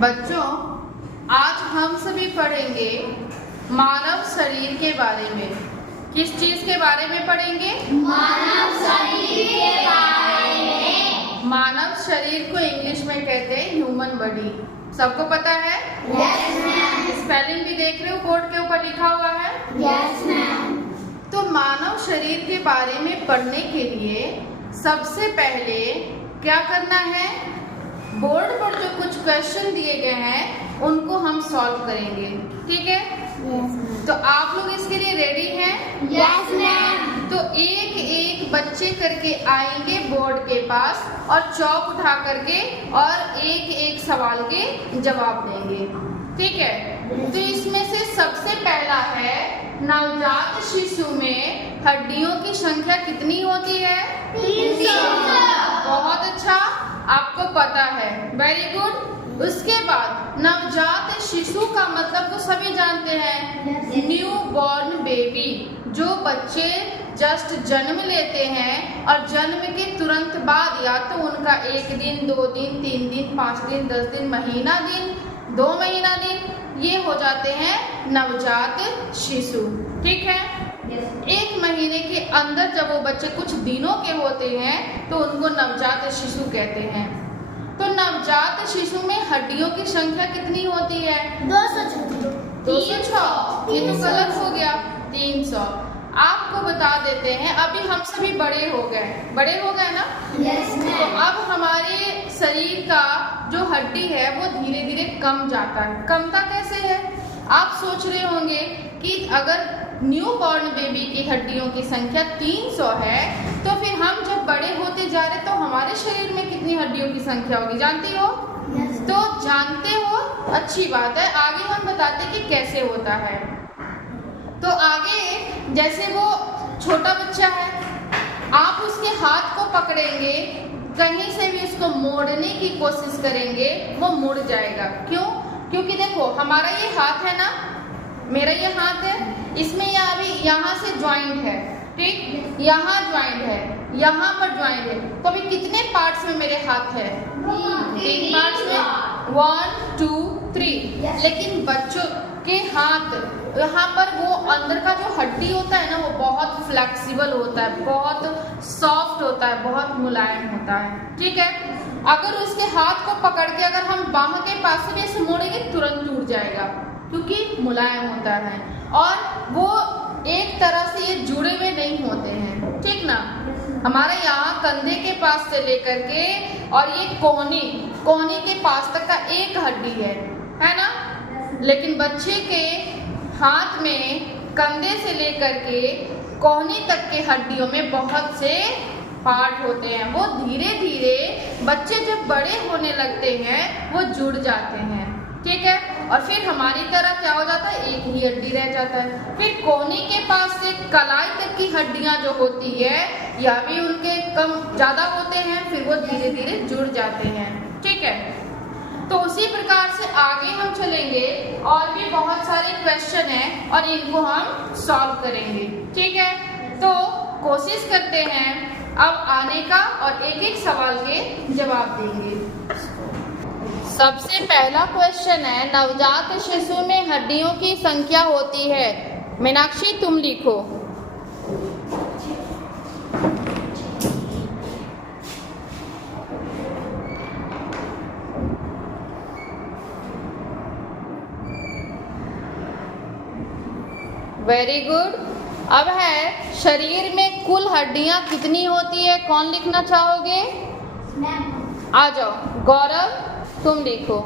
बच्चों, आज हम सभी पढ़ेंगे मानव शरीर के बारे में। किस चीज के बारे में पढ़ेंगे? मानव शरीर के बारे में। मानव शरीर को इंग्लिश में कहते हैं ह्यूमन बॉडी। सबको पता है? Yes ma'am. स्पेलिंग भी देख रहे हो, बोर्ड के ऊपर लिखा हुआ है। Yes ma'am. तो मानव शरीर के बारे में पढ़ने के लिए सबसे पहले क्या करना है? बोर्ड पर जो कुछ क्वेश्चन दिए गए हैं उनको हम सॉल्व करेंगे, ठीक है? तो आप लोग इसके लिए रेडी हैं? Yes ma'am. तो एक एक बच्चे करके आएंगे बोर्ड के पास और चौक उठा करके और एक एक सवाल के जवाब देंगे, ठीक है? तो इसमें से सबसे पहला है, नवजात शिशु में हड्डियों की संख्या कितनी होती है? 300। बहुत अच्छा, आपको पता है, वेरी गुड। उसके बाद नवजात शिशु का मतलब तो सभी जानते हैं, न्यू बॉर्न बेबी। जो बच्चे जस्ट जन्म लेते हैं और जन्म के तुरंत बाद या तो उनका 1 दिन, 2 दिन, 3 दिन, 5 दिन, 10 दिन, महीना दिन, 2 महीना दिन, ये हो जाते हैं नवजात शिशु, ठीक है? 1 महीने के अंदर जब वो बच्चे कुछ दिनों के होते हैं तो उनको नवजात शिशु कहते हैं। तो नवजात शिशु में हड्डियों की संख्या कितनी होती है? 206। ये तो गलत हो गया, 300। आपको बता देते हैं, अभी हम सभी बड़े हो गए ना? Yes ma'am. तो अब हमारे शरीर का जो हड्डी है वो धीरे धीरे कम जाता है। कमता कैसे है? आप सोच रहे होंगे कि अगर न्यू बॉर्न बेबी की हड्डियों की संख्या 300 है तो फिर हम जब बड़े होते जा रहे तो हमारे शरीर में कितनी हड्डियों की संख्या होगी, जानती हो? तो जानते हो, अच्छी बात है। आगे हम बताते कि कैसे होता है। तो आगे जैसे वो छोटा बच्चा है, आप उसके हाथ को पकड़ेंगे, कहीं से भी उसको मोड़ने की कोशिश करेंगे, वो मुड़ जाएगा। क्यों? क्योंकि देखो, हमारा ये हाथ है ना, मेरा ये हाथ है, इसमें ये अभी यहाँ से ज्वाइंट है, ठीक? यहाँ ज्वाइंट है, यहाँ पर ज्वाइंट है। तो अभी कितने पार्ट्स में मेरे हाथ है? 3 पार्ट्स में, 1 2 3। लेकिन बच्चों के हाथ, यहाँ पर वो अंदर का जो हड्डी होता है ना, वो बहुत फ्लेक्सिबल होता है, बहुत सॉफ्ट होता है, बहुत मुलायम होता है, ठीक है? अगर उसके हाथ को पकड़ के अगर हम बाह के पास से भी ऐसे मोड़ेंगे तुरंत टूट जाएगा, क्योंकि मुलायम होता है और वो एक तरह से ये जुड़े हुए नहीं होते हैं, ठीक ना? हमारे यहाँ कंधे के पास से लेकर के और ये कोहनी के पास तक का एक हड्डी है ना? लेकिन बच्चे के हाथ में कंधे से लेकर के कोहनी तक के हड्डियों में बहुत से पार्ट होते हैं। वो धीरे धीरे बच्चे जब बड़े होने लगते हैं वो जुड़ जाते हैं, ठीक है? और फिर हमारी तरह क्या हो जाता है, एक ही हड्डी रह जाता है। फिर कोहनी के पास से कलाई तक की हड्डियां जो होती है या भी उनके कम ज्यादा होते हैं, फिर वो धीरे धीरे जुड़ जाते हैं, ठीक है? तो उसी प्रकार से आगे हम चलेंगे और भी बहुत सारे क्वेश्चन हैं और इनको हम सॉल्व करेंगे, ठीक है? तो कोशिश करते हैं अब आने का और एक एक सवाल के जवाब देंगे। सबसे पहला क्वेश्चन है, नवजात शिशु में हड्डियों की संख्या होती है। मीनाक्षी, तुम लिखो। Very good. अब है, शरीर में कुल हड्डियां कितनी होती है? कौन लिखना चाहोगे? आ जाओ, गौरव तुम लिखो।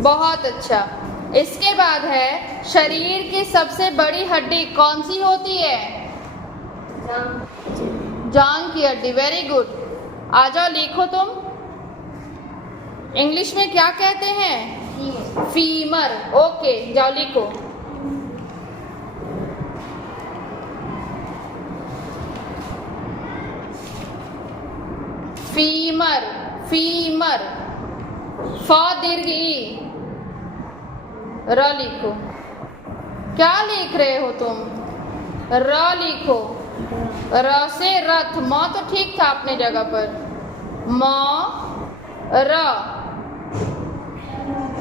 बहुत अच्छा। इसके बाद है, शरीर की सबसे बड़ी हड्डी कौन सी होती है? जांघ की हड्डी। Very good. आ जाओ, लिखो तुम। इंग्लिश में क्या कहते हैं? फीमर। ओके, जाओ लिखो। Femur, femur. फ दीर्घ ई, र लिखो। क्या लिख रहे हो तुम? र लिखो। र से रथ, म तो ठीक था अपने जगह पर, म र,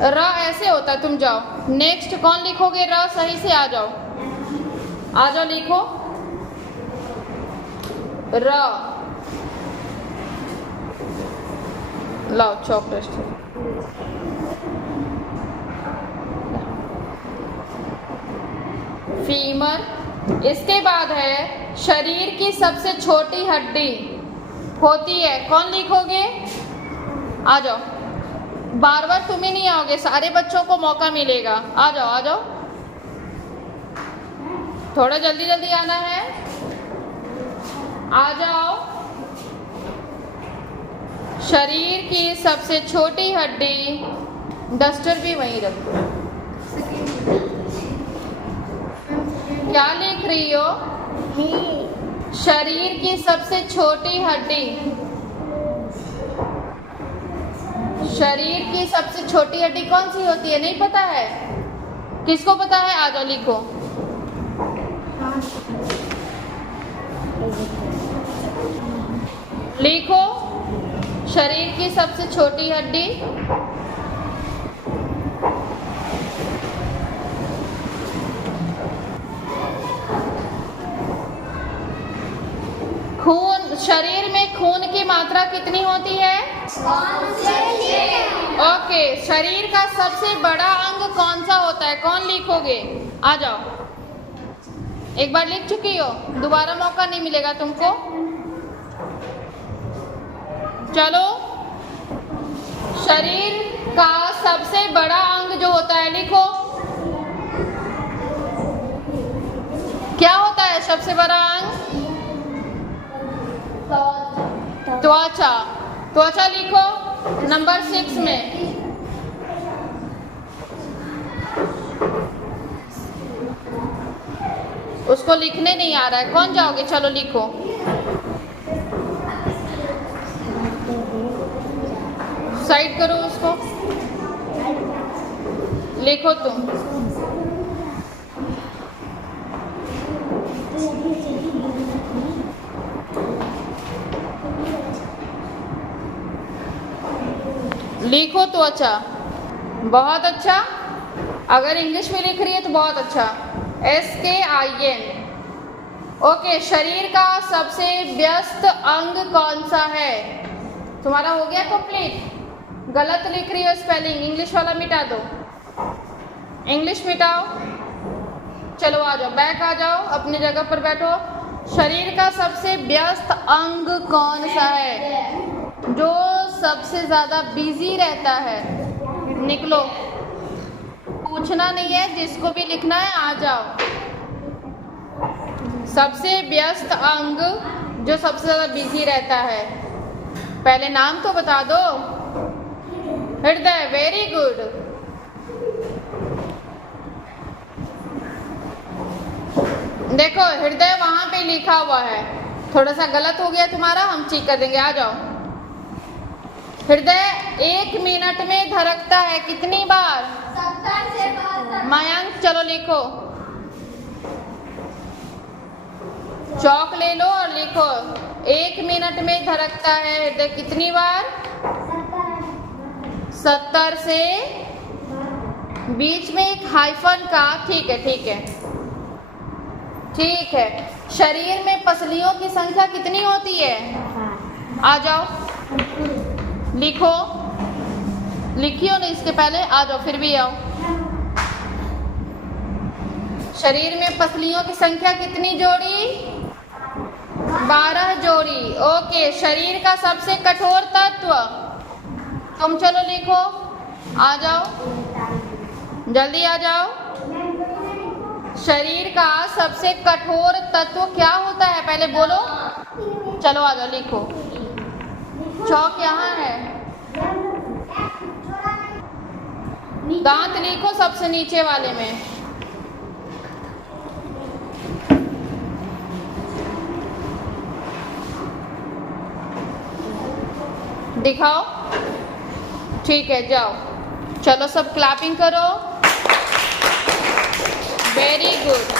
र ऐसे होता है। तुम जाओ नेक्स्ट, कौन लिखोगे र सही से? आ जाओ आ जाओ, लिखो र। लाओ चॉकलेट। फीमर। इसके बाद है शरीर की सबसे छोटी हड्डी होती है, कौन लिखोगे? आ जाओ, बार बार तुम ही नहीं आओगे, सारे बच्चों को मौका मिलेगा। आ जाओ आ जाओ, थोड़ा जल्दी जल्दी आना है, आ जाओ। शरीर की सबसे छोटी हड्डी, डस्टर भी वहीं रख दो। क्या लिख रही हो? शरीर की सबसे छोटी हड्डी, शरीर की सबसे छोटी हड्डी कौन सी होती है? नहीं पता है? किसको पता है? आ जाओ लिखो। लिखो शरीर की सबसे छोटी हड्डी। खून, शरीर में खून की मात्रा कितनी होती है? ओके, शरीर का सबसे बड़ा अंग कौन सा होता है? कौन लिखोगे? आ जाओ, एक बार लिख चुकी हो, दोबारा मौका नहीं मिलेगा तुमको। चलो, शरीर का सबसे बड़ा अंग जो होता है, लिखो। क्या होता है सबसे बड़ा अंग? त्वचा। त्वचा लिखो नंबर 6 में। उसको लिखने नहीं आ रहा है, कौन जाओगे? चलो लिखो। साइड करो उसको, लिखो तुम। लिखो त्वचा। बहुत अच्छा, अगर इंग्लिश में लिख रही है तो बहुत अच्छा। SKIN। ओके, शरीर का सबसे व्यस्त अंग कौन सा है? तुम्हारा हो गया कंप्लीट। गलत लिख रही हो स्पेलिंग, इंग्लिश वाला मिटा दो, इंग्लिश मिटाओ। चलो आ जाओ, बैक आ जाओ, अपनी जगह पर बैठो। शरीर का सबसे व्यस्त अंग कौन सा है, जो सबसे ज्यादा बिजी रहता है? निकलो, पूछना नहीं है, जिसको भी लिखना है आ जाओ। सबसे व्यस्त अंग जो सबसे ज्यादा बिजी रहता है, पहले नाम तो बता दो। हृदय, वेरी गुड। देखो हृदय वहां पे लिखा हुआ है, थोड़ा सा गलत हो गया तुम्हारा, हम ठीक कर देंगे। आ जाओ। हृदय 1 मिनट में धड़कता है कितनी बार? 70 से 72। मयंक चलो लिखो, चौक ले लो और लिखो 1 मिनट में धड़कता है हृदय कितनी बार? 70 से, बीच में एक हाइफन का, ठीक है ठीक है ठीक है। शरीर में पसलियों की संख्या कितनी होती है? आ जाओ लिखो, लिखियो नहीं इसके पहले, आ जाओ फिर भी आओ। शरीर में पसलियों की संख्या कितनी जोड़ी? 12 जोड़ी। ओके, शरीर का सबसे कठोर तत्व, तुम चलो लिखो, आ जाओ जल्दी आ जाओ। शरीर का सबसे कठोर तत्व क्या होता है पहले बोलो। चलो आ जाओ लिखो, चौक यहाँ है, दांत लिखो सबसे नीचे वाले में। दिखाओ, ठीक है जाओ। चलो सब क्लैपिंग करो, वेरी गुड।